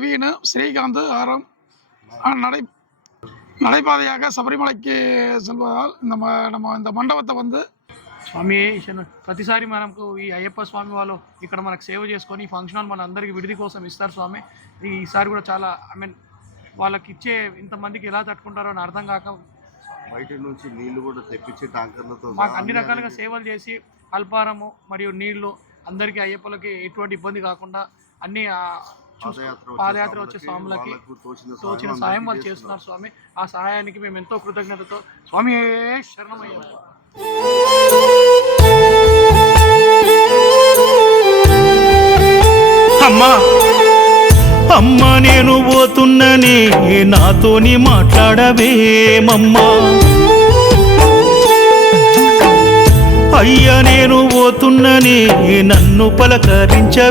நவீன், ஸ்ரீகாந்த் ஆரம் நடைபாதையாக சபரிமலைக்கு செல்வதால் நம்ம இந்த மண்டபத்தை வந்து స్వామి ప్రతిసారి మనకు ఈ అయ్యప్ప స్వామి వాళ్ళు ఇక్కడ మనకు సేవ చేసుకొని ఫంక్షన్ హాల్ మన అందరికి విడిది కోసం ఇస్తారు స్వామి. ఈసారి కూడా చాలా వాళ్ళకి ఇచ్చే ఇంతమందికి ఎలా తట్టుకుంటారో అని అర్థం కాక బయట నుంచి నీళ్లు కూడా తెప్పించి ట్యాంకర్లతో మాకు అన్ని రకాలుగా సేవలు చేసి అల్పారము మరియు నీళ్లు అందరికీ అయ్యప్పలకి ఎటువంటి ఇబ్బంది కాకుండా అన్ని పాదయాత్ర వచ్చే స్వాములకి తోచిన సాయం వాళ్ళు చేస్తున్నారు స్వామి. ఆ సహాయానికి మేము ఎంతో కృతజ్ఞతతో స్వామి శరణమయ్యప్ప. అమ్మా అమ్మా నేను పోతున్ననే నాతోని మాట్లాడవేమమ్మా. అయ్యా నేను పోతున్ననే నన్ను పలకరించవేమయ్యా.